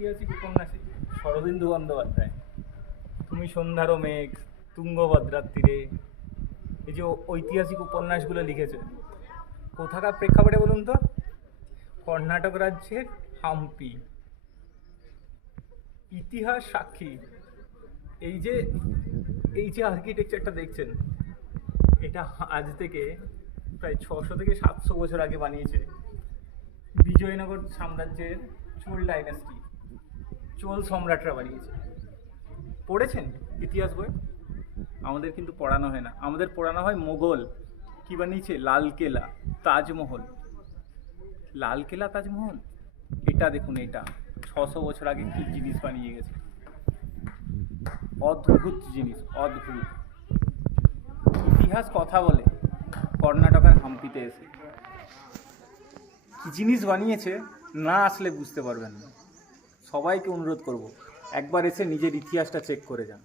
ঐতিহাসিক উপন্যাসিক শরদিন্দু বন্দ্যোপাধ্যায়। তুমি সন্ধ্যারও মেঘ, তুঙ্গভদ্রার তীরে, এই যে ঐতিহাসিক উপন্যাসগুলো লিখেছে, কোথাকার প্রেক্ষাপটে বলুন তো? কর্ণাটক রাজ্যের হাম্পি। ইতিহাস সাক্ষী। এই যে আর্কিটেকচারটা দেখছেন, এটা আজ থেকে প্রায় 600 থেকে 700 বছর আগে বানিয়েছে বিজয়নগর সাম্রাজ্যের চোল ডাইনাস্টি, চোল সম্রাটরা বানিয়েছে। পড়েছেন ইতিহাস বই? আমাদের কিন্তু পড়ানো হয় না, আমাদের পড়ানো হয় মোগল কি বানিয়েছে, লালকেল্লা, তাজমহল। লালকেল্লা, তাজমহল, এটা দেখুন, এটা 600 বছর আগে কি জিনিস বানিয়ে গেছে। অদ্ভুত জিনিস, অদ্ভুত। ইতিহাস কথা বলে কর্ণাটকের হাম্পিতে এসে কি জিনিস বানিয়েছে, না আসলে বুঝতে পারবেন না। সবাইকে অনুরোধ করব, একবার এসে নিজের ইতিহাসটা চেক করে যান।